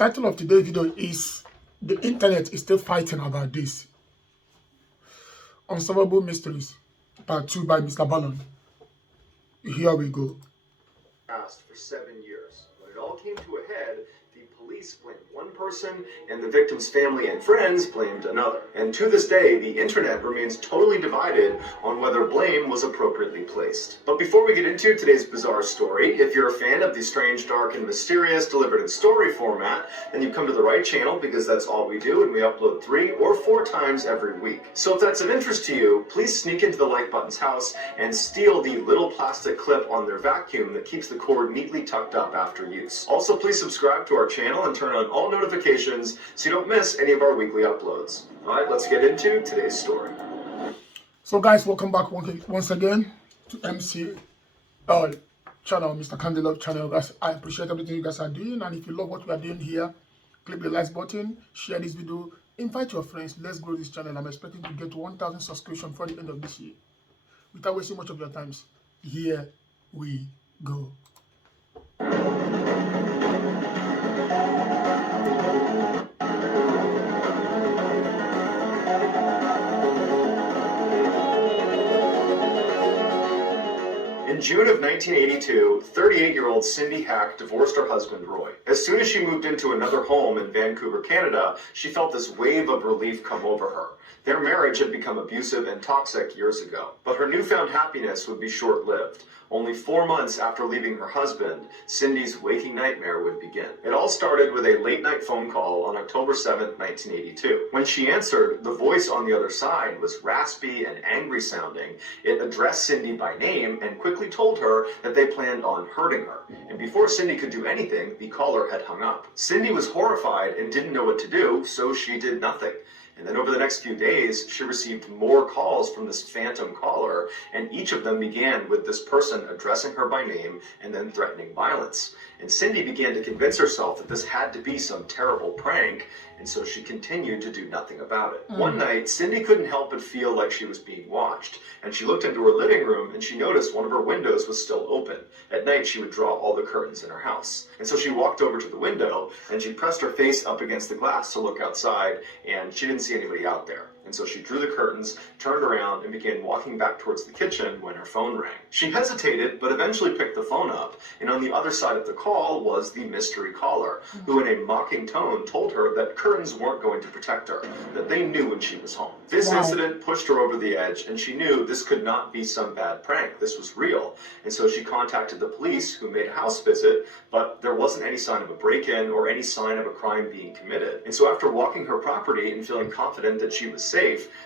title of today's video is "The Internet is Still Fighting About This." Unsolvable Mysteries, Part 2 by Mr. Ballon. Here we go. For 7 years. When it all came to a head, the police blamed one person and the victim's family and friends blamed another. And to this day, the internet remains totally divided on whether blame was appropriately placed. But before we get into today's bizarre story, if you're a fan of the strange, dark, and mysterious delivered in story format, then you've come to the right channel because that's all we do, and we upload 3 or 4 times every week. So if that's of interest to you, please sneak into the like button's house and steal the little plastic clip on their vacuum that keeps the cord neatly tucked up after use. Also, please subscribe to our channel and turn on all notifications so you don't miss any of our weekly uploads. Alright, let's get into today's story. So guys, welcome back once again to MC channel, MrCandyLuv channel. Guys, I appreciate everything you guys are doing, and if you love what we are doing here, click the like button, share this video, invite your friends. Let's grow this channel. I'm expecting to get to 1,000 subscriptions for the end of this year. Without wasting much of your time, here we go. In June of 1982, 38-year-old Cindy Hack divorced her husband Roy. As soon as she moved into another home in Vancouver, Canada, she felt this wave of relief come over her. Their marriage had become abusive and toxic years ago, but her newfound happiness would be short-lived. Only 4 months after leaving her husband, Cindy's waking nightmare would begin. It all started with a late-night phone call on October 7, 1982. When she answered, the voice on the other side was raspy and angry-sounding. It addressed Cindy by name and quickly told her that they planned on hurting her. And before Cindy could do anything, the caller had hung up. Cindy was horrified and didn't know what to do, so she did nothing. And then over the next few days, she received more calls from this phantom caller, and each of them began with this person addressing her by name and then threatening violence. And Cindy began to convince herself that this had to be some terrible prank, and so she continued to do nothing about it. One night, Cindy couldn't help but feel like she was being watched, and she looked into her living room and she noticed one of her windows was still open. At night, she would draw all the curtains in her house. And so she walked over to the window and she pressed her face up against the glass to look outside, and she didn't see anybody out there. And so she drew the curtains, turned around, and began walking back towards the kitchen when her phone rang. She hesitated, but eventually picked the phone up, and on the other side of the call was the mystery caller, who in a mocking tone told her that curtains weren't going to protect her, that they knew when she was home. This incident pushed her over the edge, and she knew this could not be some bad prank. This was real. And so she contacted the police, who made a house visit, but there wasn't any sign of a break-in or any sign of a crime being committed. And so after walking her property and feeling confident that she was safe,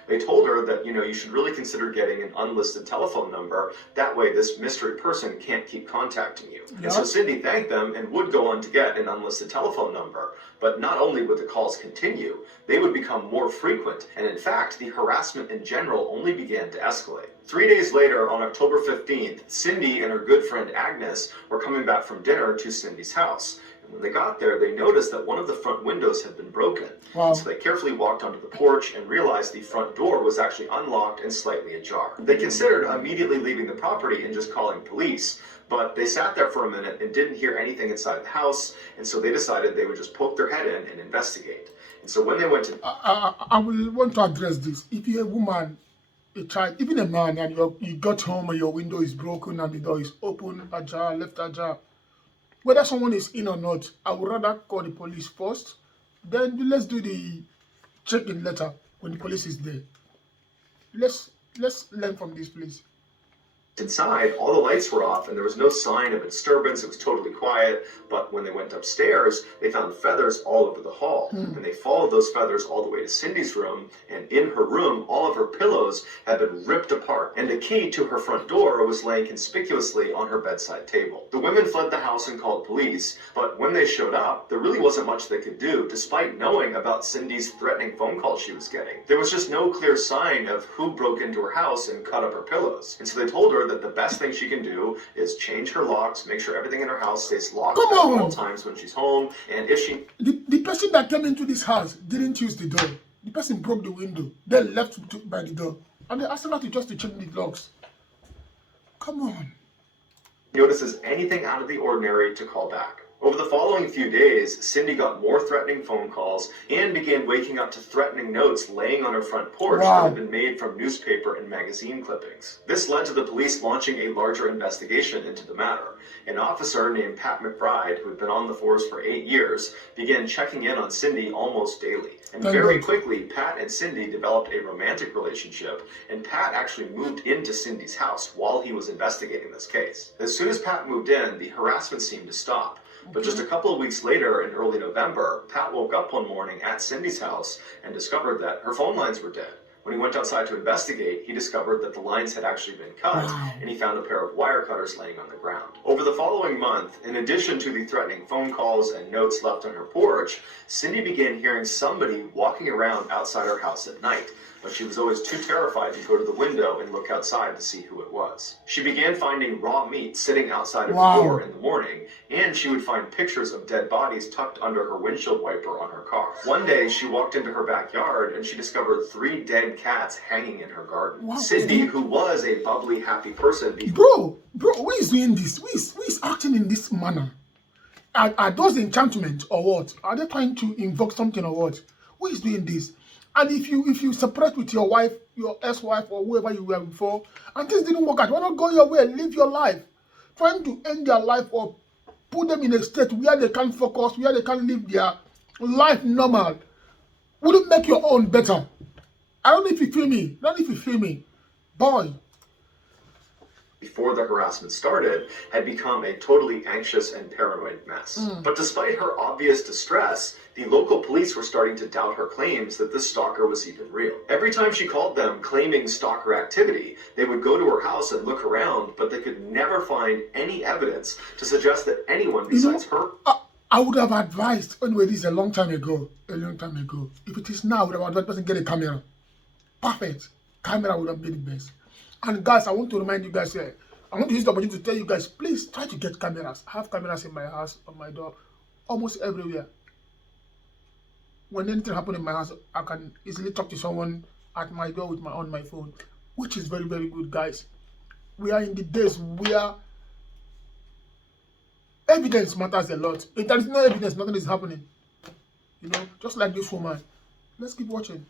they told her that, you should really consider getting an unlisted telephone number. That way this mystery person can't keep contacting you. And so Cindy thanked them and would go on to get an unlisted telephone number. But not only would the calls continue, they would become more frequent. And in fact, the harassment in general only began to escalate. 3 days later, on October 15th, Cindy and her good friend Agnes were coming back from dinner to Cindy's house. And when they got there, they noticed that one of the front windows had been broken. So they carefully walked onto the porch and realized the front door was actually unlocked and slightly ajar. They considered immediately leaving the property and just calling police, but they sat there for a minute and didn't hear anything inside the house, and so they decided they would just poke their head in and investigate. And so when they went to... I will want to address this. If you're a woman, a child, even a man, and you got home and your window is broken and the door is open, ajar, left ajar, whether someone is in or not, I would rather call the police first. Then let's do the check-in letter when the police is there. Let's learn from this, please. Inside, all the lights were off and there was no sign of a disturbance. It was totally quiet. But when they went upstairs, they found feathers all over the hall. And they followed those feathers all the way to Cindy's room. And in her room, all of her pillows had been ripped apart. And the key to her front door was laying conspicuously on her bedside table. The women fled the house and called police. But when they showed up, there really wasn't much they could do, despite knowing about Cindy's threatening phone calls she was getting. There was just no clear sign of who broke into her house and cut up her pillows. And so they told her that the best thing she can do is change her locks, make sure everything in her house stays locked at all times when she's home, and if she... The person that came into this house didn't use the door. The person broke the window, then left by the door, and they asked her to just change the locks. Come on. Notices anything out of the ordinary to call back. Over the following few days, Cindy got more threatening phone calls and began waking up to threatening notes laying on her front porch that had been made from newspaper and magazine clippings. This led to the police launching a larger investigation into the matter. An officer named Pat McBride, who had been on the force for 8 years, began checking in on Cindy almost daily. And very quickly, Pat and Cindy developed a romantic relationship, and Pat actually moved into Cindy's house while he was investigating this case. As soon as Pat moved in, the harassment seemed to stop. But just a couple of weeks later, in early November, Pat woke up one morning at Cindy's house and discovered that her phone lines were dead. When he went outside to investigate, he discovered that the lines had actually been cut, and he found a pair of wire cutters laying on the ground. Over the following month, in addition to the threatening phone calls and notes left on her porch, Cindy began hearing somebody walking around outside her house at night, but she was always too terrified to go to the window and look outside to see who it was. She began finding raw meat sitting outside of the door in the morning, and she would find pictures of dead bodies tucked under her windshield wiper on her car. One day, she walked into her backyard and she discovered 3 dead cats hanging in her garden. Cindy, who was a bubbly, happy person... Bro, who is doing this? Who is acting in this manner? Are those enchantments or what? Are they trying to invoke something or what? Who is doing this? And if you separate with your wife, your ex-wife, or whoever you were before, and this didn't work out, why not go your way, live your life? Trying to end their life or put them in a state where they can't focus, where they can't live their life normal, wouldn't make your own better. I don't know if you feel me. Not if you feel me. Boy. Before the harassment started, had become a totally anxious and paranoid mess. But despite her obvious distress, the local police were starting to doubt her claims that this stalker was even real. Every time she called them claiming stalker activity, they would go to her house and look around, but they could never find any evidence to suggest that anyone besides her... I would have advised, anyway, this is a long time ago. If it is now, I would have advised the person get a camera. Perfect. Camera would have been the best. And guys, I want to remind you guys here, I want to use the opportunity to tell you guys, please try to get cameras. I have cameras in my house, on my door, almost everywhere. When anything happens in my house, I can easily talk to someone at my door with on my phone, which is very, very good, guys. We are in the days where evidence matters a lot. If there is no evidence, nothing is happening. You know, just like this woman. Let's keep watching.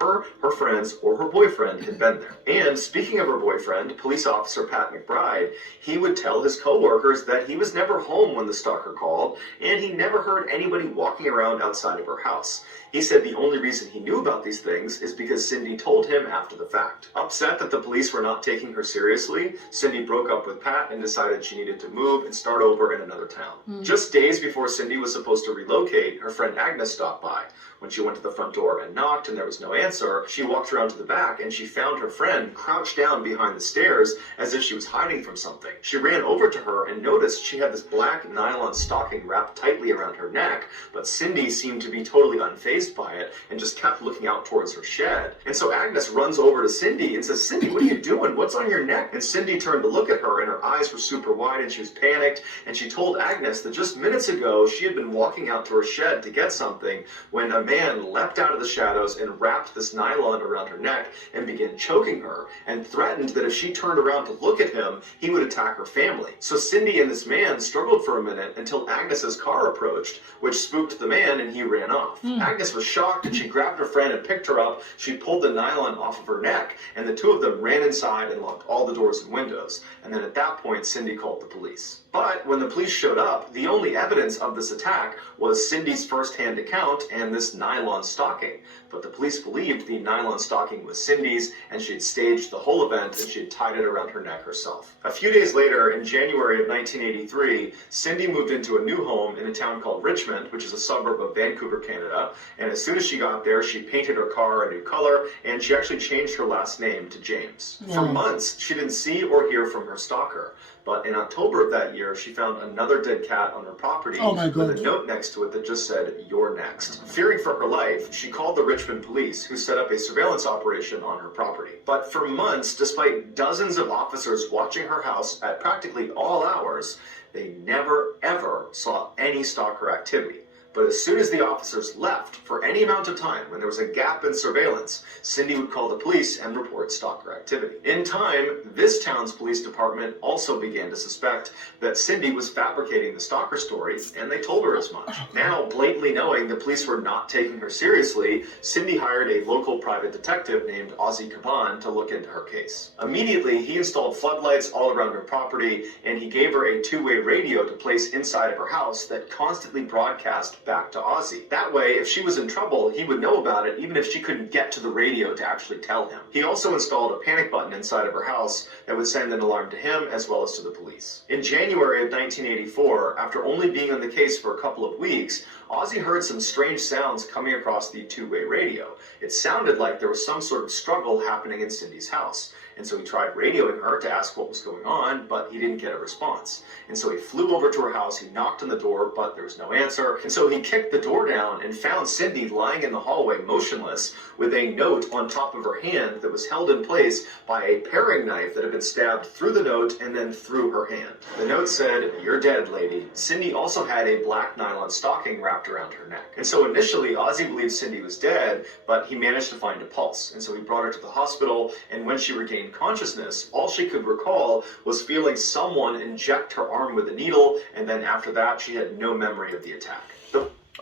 Her friends, or her boyfriend had been there. And speaking of her boyfriend, police officer Pat McBride, he would tell his co-workers that he was never home when the stalker called, and he never heard anybody walking around outside of her house. He said the only reason he knew about these things is because Cindy told him after the fact. Upset that the police were not taking her seriously, Cindy broke up with Pat and decided she needed to move and start over in another town. Just days before Cindy was supposed to relocate, her friend Agnes stopped by. When she went to the front door and knocked and there was no answer, she walked around to the back and she found her friend crouched down behind the stairs as if she was hiding from something. She ran over to her and noticed she had this black nylon stocking wrapped tightly around her neck, but Cindy seemed to be totally unfazed by it and just kept looking out towards her shed. And so Agnes runs over to Cindy and says, "Cindy, what are you doing? What's on your neck?" And Cindy turned to look at her and her eyes were super wide and she was panicked, and she told Agnes that just minutes ago she had been walking out to her shed to get something when a man leapt out of the shadows and wrapped this nylon around her neck and began choking her and threatened that if she turned around to look at him, he would attack her family. So Cindy and this man struggled for a minute until Agnes's car approached, which spooked the man and he ran off. Agnes was shocked and she grabbed her friend and picked her up. She pulled the nylon off of her neck and the two of them ran inside and locked all the doors and windows. And then at that point, Cindy called the police. But when the police showed up, the only evidence of this attack was Cindy's first-hand account and this nylon stocking. But the police believed the nylon stocking was Cindy's, and she had staged the whole event and she had tied it around her neck herself. A few days later, in January of 1983, Cindy moved into a new home in a town called Richmond, which is a suburb of Vancouver, Canada. And as soon as she got there, she painted her car a new color, and she actually changed her last name to James. For months, she didn't see or hear from her stalker. But in October of that year, she found another dead cat on her property with a note next to it that just said, "You're next." Fearing for her life, she called the Richmond police, who set up a surveillance operation on her property. But for months, despite dozens of officers watching her house at practically all hours, they never, ever saw any stalker activity. But as soon as the officers left, for any amount of time, when there was a gap in surveillance, Cindy would call the police and report stalker activity. In time, this town's police department also began to suspect that Cindy was fabricating the stalker story, and they told her as much. Now, blatantly knowing the police were not taking her seriously, Cindy hired a local private detective named Ozzy Caban to look into her case. Immediately, he installed floodlights all around her property, and he gave her a two-way radio to place inside of her house that constantly broadcast back to Ozzy. That way, if she was in trouble, he would know about it even if she couldn't get to the radio to actually tell him. He also installed a panic button inside of her house that would send an alarm to him as well as to the police. In January of 1984, after only being on the case for a couple of weeks, Ozzy heard some strange sounds coming across the two-way radio. It sounded like there was some sort of struggle happening in Cindy's house. And so he tried radioing her to ask what was going on, but he didn't get a response. And so he flew over to her house, he knocked on the door, but there was no answer. And so he kicked the door down and found Cindy lying in the hallway motionless with a note on top of her hand that was held in place by a paring knife that had been stabbed through the note and then through her hand. The note said, "You're dead, lady." Cindy also had a black nylon stocking wrapped around her neck. And so initially, Ozzy believed Cindy was dead, but he managed to find a pulse. And so he brought her to the hospital, and when she regained consciousness, all she could recall was feeling someone inject her arm with a needle, and then after that, she had no memory of the attack.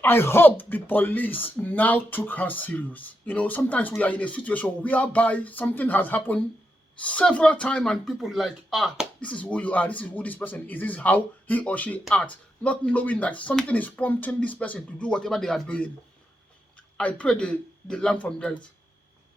I hope the police now took her serious. You know, sometimes we are in a situation whereby something has happened several times and people like, this is who you are, this is who this person is, this is how he or she acts, not knowing that something is prompting this person to do whatever they are doing. I pray they learn from that.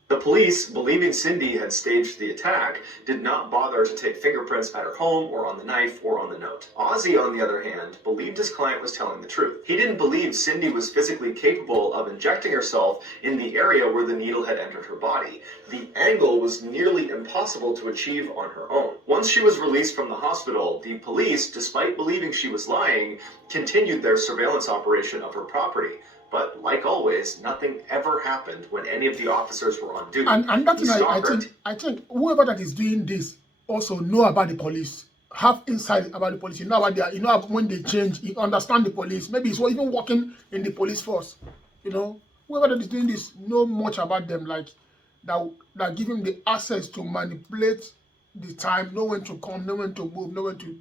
The police, believing Cindy had staged the attack, did not bother to take fingerprints at her home or on the knife or on the note. Ozzy, on the other hand, believed his client was telling the truth. He didn't believe Cindy was physically capable of injecting herself in the area where the needle had entered her body. The angle was nearly impossible to achieve on her own. Once she was released from the hospital, the police, despite believing she was lying, continued their surveillance operation of her property. But like always, nothing ever happened when any of the officers were on duty. And that is, I think whoever that is doing this also know about the police, have insight about the police. You know about their, you know when they change, you understand the police. Maybe it's even working in the police force. You know, whoever that is doing this know much about them, like that give him the access to manipulate the time, know when to come, know when to move, know when to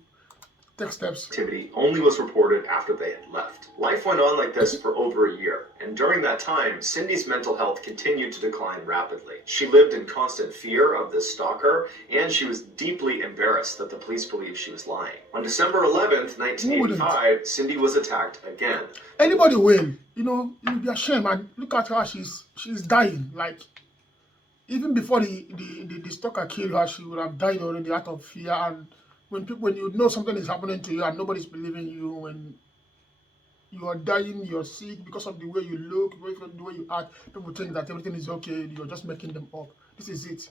take steps. Activity only was reported after they had left. Life went on like this for over a year, and during that time, Cindy's mental health continued to decline rapidly. She lived in constant fear of this stalker, and she was deeply embarrassed that the police believed she was lying. On December 11th, 1985, Cindy was attacked again. Anybody will, you know, you'll be ashamed, and look at her, she's dying. Like, even before the stalker killed her, she would have died already out of fear. And when you know something is happening to you and nobody's believing you, when you are dying, you're sick because of the way you look, the way you act, people think that everything is okay, you're just making them up. This is it.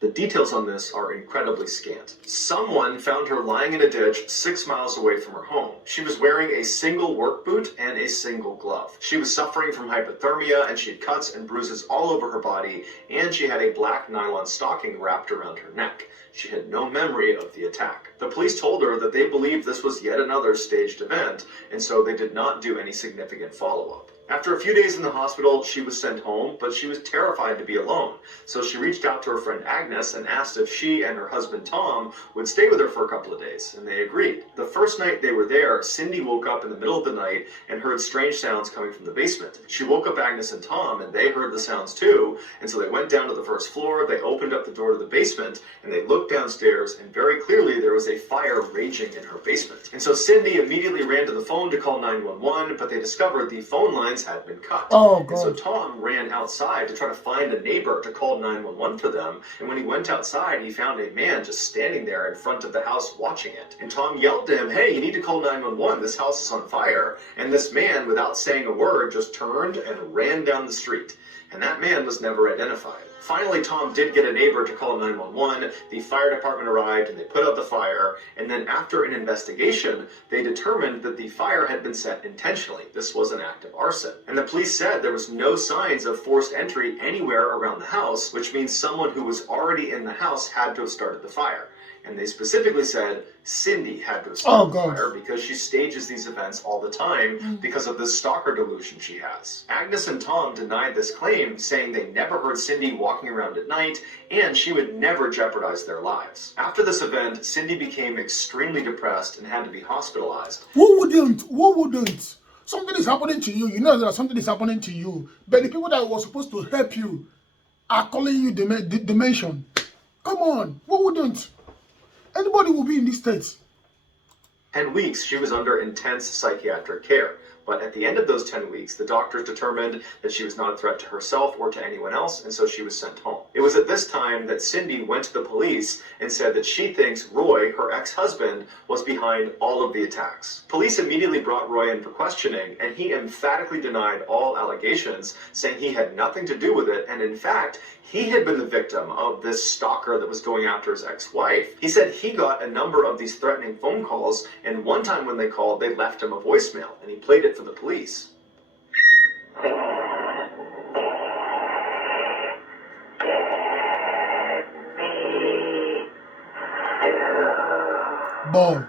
The details on this are incredibly scant. Someone found her lying in a ditch 6 miles away from her home. She was wearing a single work boot and a single glove. She was suffering from hypothermia, and she had cuts and bruises all over her body, and she had a black nylon stocking wrapped around her neck. She had no memory of the attack. The police told her that they believed this was yet another staged event, and so they did not do any significant follow-up. After a few days in the hospital, she was sent home, but she was terrified to be alone. So she reached out to her friend Agnes and asked if she and her husband Tom would stay with her for a couple of days, and they agreed. The first night they were there, Cindy woke up in the middle of the night and heard strange sounds coming from the basement. She woke up Agnes and Tom, and they heard the sounds too, and so they went down to the first floor, they opened up the door to the basement, and they looked downstairs, and very clearly there was a fire raging in her basement. And so Cindy immediately ran to the phone to call 911, but they discovered the phone lines had been cut. Oh, God. And so Tom ran outside to try to find a neighbor to call 911 for them, and when he went outside, he found a man just standing there in front of the house watching it. And Tom yelled to him, "Hey, you need to call 911, this house is on fire." And this man, without saying a word, just turned and ran down the street. And that man was never identified. Finally, Tom did get a neighbor to call 911. The fire department arrived and they put out the fire. And then after an investigation, they determined that the fire had been set intentionally. This was an act of arson. And the police said there was no signs of forced entry anywhere around the house, which means someone who was already in the house had to have started the fire. And they specifically said Cindy had to have Oh, started the God. fire because she stages these events all the time because of this stalker delusion she has. Agnes and Tom denied this claim, saying they never heard Cindy walking around at night and she would never jeopardize their lives. After this event, Cindy became extremely depressed and had to be hospitalized. Who wouldn't? Who wouldn't? Something is happening to you. You know that something is happening to you. But the people that were supposed to help you are calling you dementia. Come on. Who wouldn't? Anybody will be in this state. 10 weeks, she was under intense psychiatric care. But at the end of those 10 weeks, the doctors determined that she was not a threat to herself or to anyone else, and so she was sent home. It was at this time that Cindy went to the police and said that she thinks Roy, her ex-husband, was behind all of the attacks. Police immediately brought Roy in for questioning, and he emphatically denied all allegations, saying he had nothing to do with it, and in fact, he had been the victim of this stalker that was going after his ex-wife. He said he got a number of these threatening phone calls, and one time when they called, they left him a voicemail, and he played it for the police. Boy.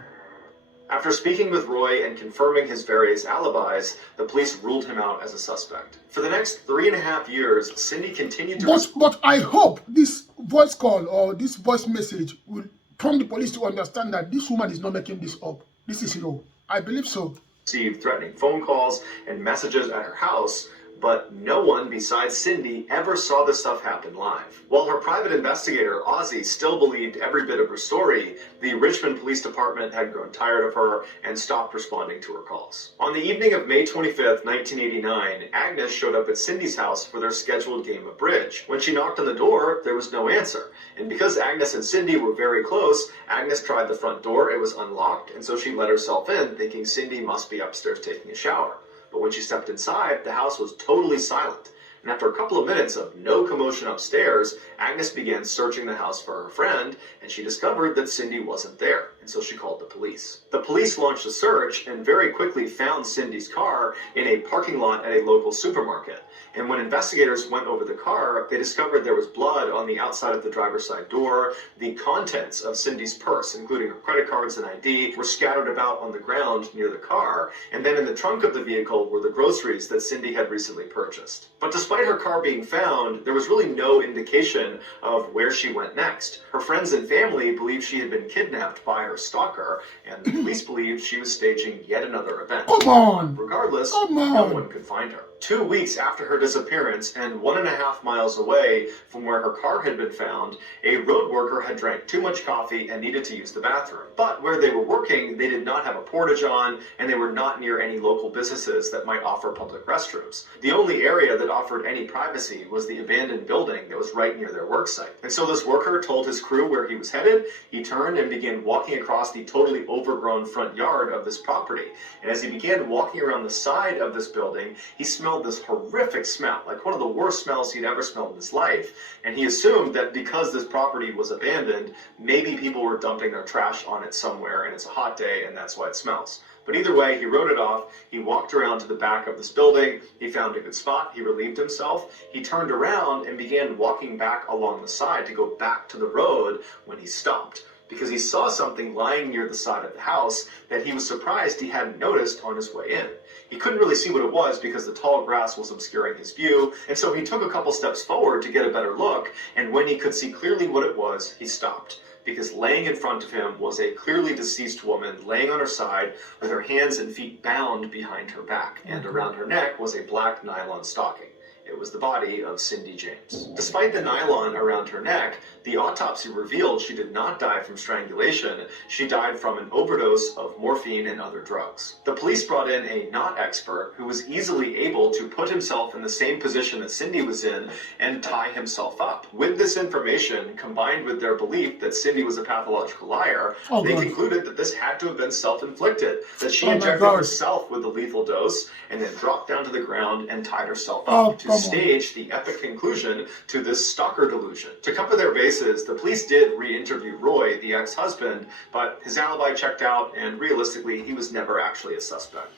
After speaking with Roy and confirming his various alibis, the police ruled him out as a suspect. For the next 3.5 years, Cindy continued to... But I hope this voice call or this voice message will prompt the police to understand that this woman is not making this up. This is real. I believe so. Received threatening phone calls and messages at her house, but no one besides Cindy ever saw this stuff happen live. While her private investigator, Ozzy, still believed every bit of her story, the Richmond Police Department had grown tired of her and stopped responding to her calls. On the evening of May 25th, 1989, Agnes showed up at Cindy's house for their scheduled game of bridge. When she knocked on the door, there was no answer. And because Agnes and Cindy were very close, Agnes tried the front door, it was unlocked, and so she let herself in, thinking Cindy must be upstairs taking a shower. But when she stepped inside, the house was totally silent. And after a couple of minutes of no commotion upstairs, Agnes began searching the house for her friend, and she discovered that Cindy wasn't there, and so she called the police. The police launched a search and very quickly found Cindy's car in a parking lot at a local supermarket. And when investigators went over the car, they discovered there was blood on the outside of the driver's side door. The contents of Cindy's purse, including her credit cards and ID, were scattered about on the ground near the car. And then in the trunk of the vehicle were the groceries that Cindy had recently purchased. But despite her car being found, there was really no indication of where she went next. Her friends and family believed she had been kidnapped by her stalker, and the police believed she was staging yet another event. Come on! Regardless, Come on. no one could find her. 2 weeks after her disappearance and 1.5 miles away from where her car had been found, a road worker had drank too much coffee and needed to use the bathroom. But where they were working, they did not have a portage on, and they were not near any local businesses that might offer public restrooms. The only area that offered any privacy was the abandoned building that was right near their work site. And so this worker told his crew where he was headed. He turned and began walking across the totally overgrown front yard of this property. And as he began walking around the side of this building, he smelled this horrific smell, like one of the worst smells he'd ever smelled in his life. And he assumed that because this property was abandoned, maybe people were dumping their trash on it somewhere and it's a hot day and that's why it smells. But either way, he wrote it off. He walked around to the back of this building. He found a good spot. He relieved himself. He turned around and began walking back along the side to go back to the road when he stopped, because he saw something lying near the side of the house that he was surprised he hadn't noticed on his way in. He couldn't really see what it was because the tall grass was obscuring his view, and so he took a couple steps forward to get a better look, and when he could see clearly what it was, he stopped. Because laying in front of him was a clearly deceased woman laying on her side with her hands and feet bound behind her back, and around her neck was a black nylon stocking. It was the body of Cindy James. Despite the nylon around her neck, the autopsy revealed she did not die from strangulation. She died from an overdose of morphine and other drugs. The police brought in a not expert who was easily able to put himself in the same position that Cindy was in and tie himself up. With this information, combined with their belief that Cindy was a pathological liar, they concluded that this had to have been self-inflicted, that she injected herself with the lethal dose and then dropped down to the ground and tied herself up to stage the epic conclusion to this stalker delusion. To cover their bases, the police did re-interview Roy, the ex-husband, but his alibi checked out, and realistically, he was never actually a suspect.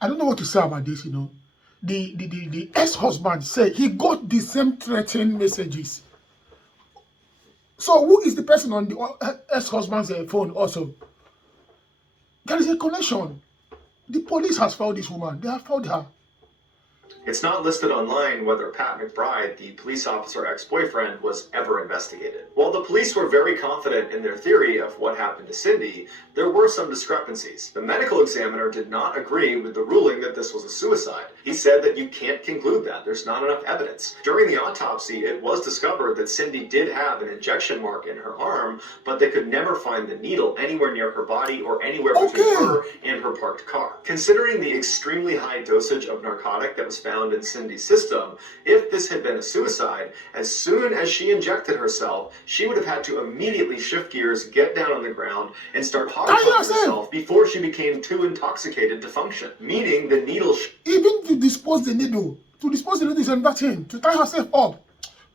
I don't know what to say about this, you know. The ex-husband said he got the same threatening messages So who is the person on the ex-husband's phone also? There is a connection. The police has found this woman. They have found her. It's not listed online whether Pat McBride, the police officer ex-boyfriend, was ever investigated. While the police were very confident in their theory of what happened to Cindy, there were some discrepancies. The medical examiner did not agree with the ruling that this was a suicide. He said that you can't conclude that. There's not enough evidence. During the autopsy, it was discovered that Cindy did have an injection mark in her arm, but they could never find the needle anywhere near her body or anywhere between her and her parked car. Considering the extremely high dosage of narcotic that was found in Cindy's system, if this had been a suicide, as soon as she injected herself, she would have had to immediately shift gears, get down on the ground, and start hogtying herself before she became too intoxicated to function. Meaning the needle... Even to dispose the needle is another thing. To tie herself up.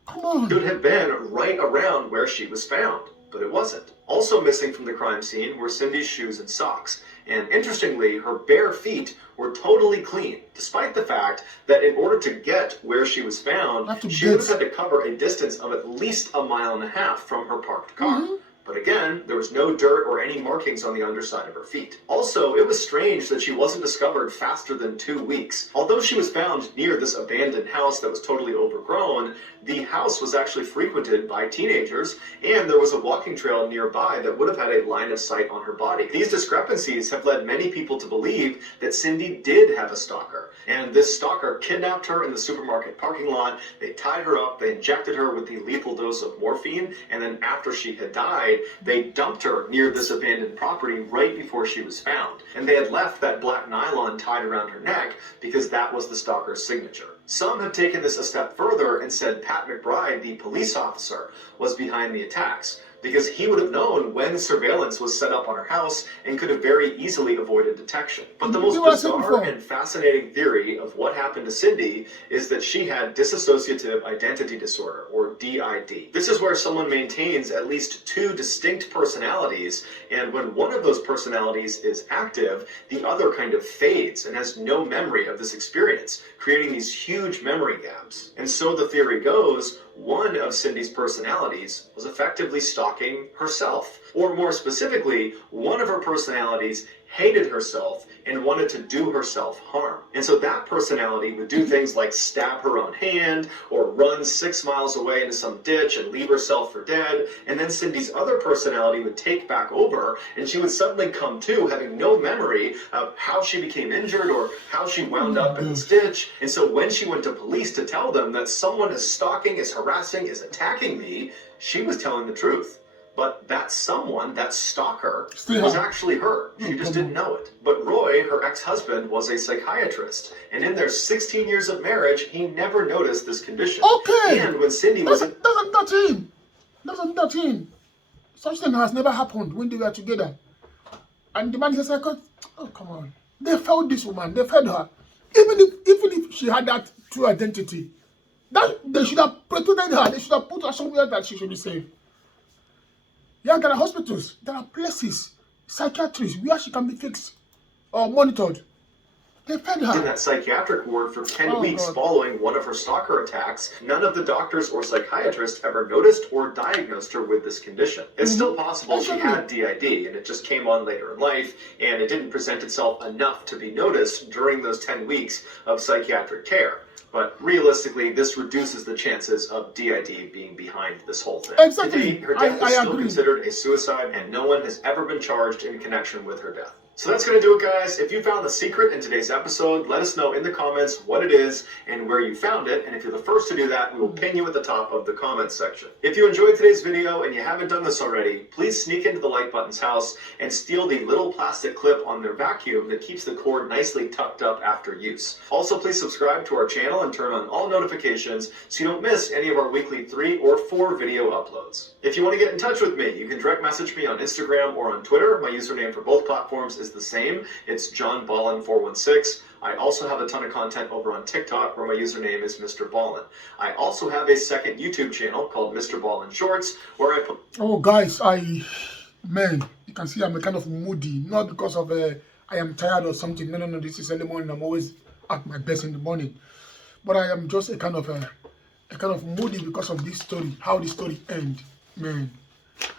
Come on. Should have been right around where she was found, but it wasn't. Also missing from the crime scene were Cindy's shoes and socks. And interestingly, her bare feet were totally clean, despite the fact that in order to get where she was found, she would have had to cover a distance of at least 1.5 miles from her parked car. But again, there was no dirt or any markings on the underside of her feet. Also, it was strange that she wasn't discovered faster than 2 weeks. Although she was found near this abandoned house that was totally overgrown, the house was actually frequented by teenagers, and there was a walking trail nearby that would have had a line of sight on her body. These discrepancies have led many people to believe that Cindy did have a stalker, and this stalker kidnapped her in the supermarket parking lot. They tied her up, they injected her with the lethal dose of morphine, and then after she had died, they dumped her near this abandoned property right before she was found. And they had left that black nylon tied around her neck because that was the stalker's signature. Some have taken this a step further and said Pat McBride, the police officer, was behind the attacks, because he would have known when surveillance was set up on her house and could have very easily avoided detection. But the most bizarre and fascinating theory of what happened to Cindy is that she had dissociative identity disorder, or DID. This is where someone maintains at least 2 distinct personalities, and when one of those personalities is active, the other kind of fades and has no memory of this experience, creating these huge memory gaps. And so the theory goes, one of Cindy's personalities was effectively stalking herself. Or more specifically, one of her personalities hated herself and wanted to do herself harm. And so that personality would do things like stab her own hand or run 6 miles away into some ditch and leave herself for dead. And then Cindy's other personality would take back over, and she would suddenly come to having no memory of how she became injured or how she wound up in this ditch. And so when she went to police to tell them that someone is stalking, is harassing, is attacking me, she was telling the truth. But that someone, that stalker, was actually her. She just didn't know it. But Roy, her ex-husband, was a psychiatrist. And in their 16 years of marriage, he never noticed this condition. And when Cindy was... Doesn't nothing. Such thing has never happened when they were together. And the man is like, oh, come on. They found this woman. They found her. Even if she had that true identity, that they should have protected her. They should have put her somewhere that she should be safe. Yeah, there are hospitals, there are places, psychiatrists where she can be fixed or monitored. They fed her in that psychiatric ward for 10 weeks following one of her stalker attacks. None of the doctors or psychiatrists ever noticed or diagnosed her with this condition. It's still possible she had DID, and it just came on later in life, and it didn't present itself enough to be noticed during those 10 weeks of psychiatric care. But realistically, this reduces the chances of DID being behind this whole thing. Exactly. Today, her death is still considered a suicide, and no one has ever been charged in connection with her death. So that's going to do it, guys. If you found the secret in today's episode, let us know in the comments what it is and where you found it. And if you're the first to do that, we will pin you at the top of the comments section. If you enjoyed today's video and you haven't done this already, please sneak into the like button's house and steal the little plastic clip on their vacuum that keeps the cord nicely tucked up after use. Also, please subscribe to our channel and turn on all notifications so you don't miss any of our weekly 3 or 4 video uploads. If you want to get in touch with me, you can direct message me on Instagram or on Twitter. My username for both platforms is the same. It's JohnBallin416. I also have a ton of content over on TikTok where my username is Mr. Ballin. I also have a second YouTube channel called Mr. Ballin Shorts where I put... Oh, guys, man, you can see I'm a kind of moody. Not because of I am tired or something. No. This is early morning. I'm always at my best in the morning. But I am just a kind of moody because of this story, how the story ends. Man.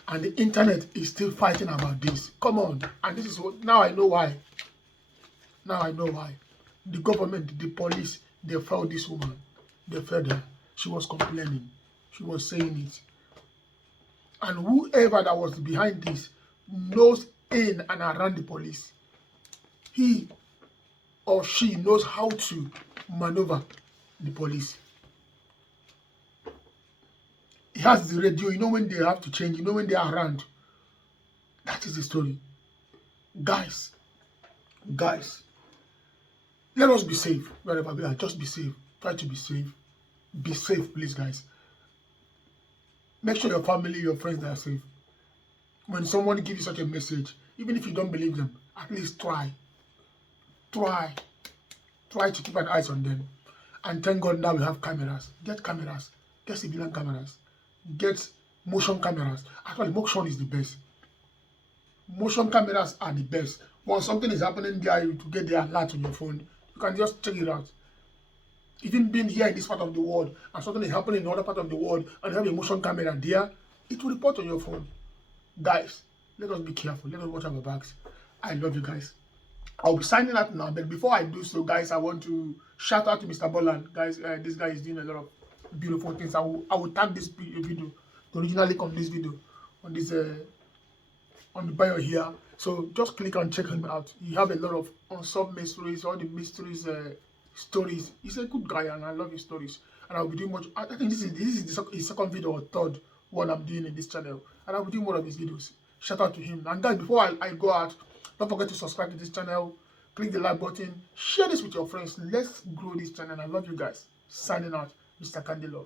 And the internet is still fighting about this. Come on. And this is what, now I know why. Now I know why. The government, the police, they failed this woman. They failed her. She was complaining. She was saying it. And whoever that was behind this knows in and around the police. He or she knows how to maneuver the police. He has the radio, you know when they have to change, you know when they are around. That is the story. Guys, let us be safe wherever we are. Just be safe. Try to be safe. Be safe, please, guys. Make sure your family, your friends are safe. When someone gives you such a message, even if you don't believe them, at least try. Try to keep an eye on them. And thank God now we have cameras. Get cameras. Get civilian cameras. Get motion cameras. Actually, motion is the best. Motion cameras are the best. Once something is happening there, to get the alert on your phone, you can just check it out. Even being here in this part of the world and something is happening in the other part of the world and you have a motion camera there, it will report on your phone. Guys, let us be careful. Let us watch our backs. I love you guys. I'll be signing out now, but before I do so, guys, I want to shout out to Mr. Boland. Guys, this guy is doing a lot of beautiful things. I will tag this video, the original link on this video, on this on the bio here. So just click and check him out. He have a lot of unsolved mysteries, all the mysteries stories. He's a good guy and I love his stories. And I'll be doing much. I think this is his second video or third one I'm doing in this channel. And I'll be doing more of his videos. Shout out to him. And guys, before I go out, don't forget to subscribe to this channel. Click the like button. Share this with your friends. Let's grow this channel. I love you guys. Signing out, MrCandyLuv.